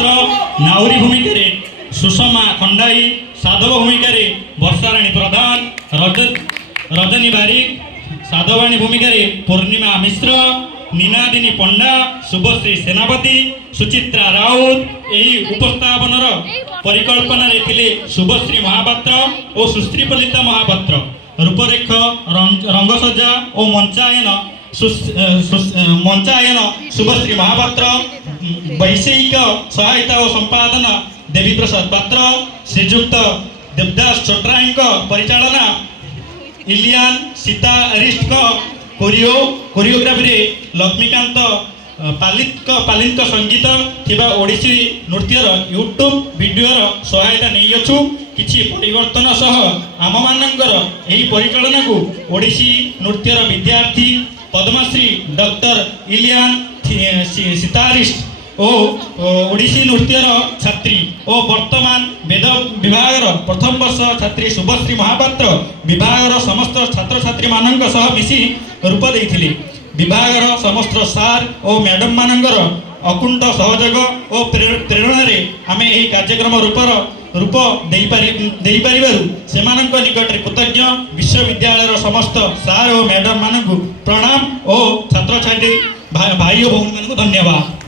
मिश्र, नाउरी भूमिका सुषमा खंडाई, साधव भूमिका वर्षाराणी प्रधान, रजनी बारिक, साधवाणी भूमिका पूर्णिमा मिश्र, नीनादिनी पंडा, शुभश्री सेनापति, सुचित्रा राउत। यही उपस्थापन परिकल्पना शुभश्री महापात्र और सुश्रीपलिता महापात्र। रूपरेख, रंगसज्जा और मंचायन शुभश्री महापात्र। वैषयिक सहायता और संपादन देवी प्रसाद पात्र। श्रीजुक्त देवदास चोट्राई परिचालना इलियान सीता अरिष्ट कोरियोग्राफी लक्ष्मीकांत पालित संगीत थिबा ओडिसी नृत्यर यूट्यूब वीडियोर सहायता नहीं अच्छु। किछि परिवर्तन सह आम मानकर एही परिचालना को ओडिसी नृत्यर विद्यार्थी पद्मश्री डॉक्टर इलियान सीतारिष्ट और ओडिसी नृत्यर छात्री और वर्तमान वेद विभाग प्रथम वर्ष छात्री शुभश्री महापात्र विभाग समस्त छात्र छात्री मानक सह मिसी रूप देइथिले। विभाग समस्त सार और मैडम मानकर अकुंठ सहयोग और प्रेरणा रे आमे एही कार्यक्रम रूप देई परिबारु सेमानक निकट कृतज्ञ। विश्वविद्यालय समस्त सार और मैडम मानक प्रणाम और छात्र छात्री भाई और भौणी मानक धन्यवाद।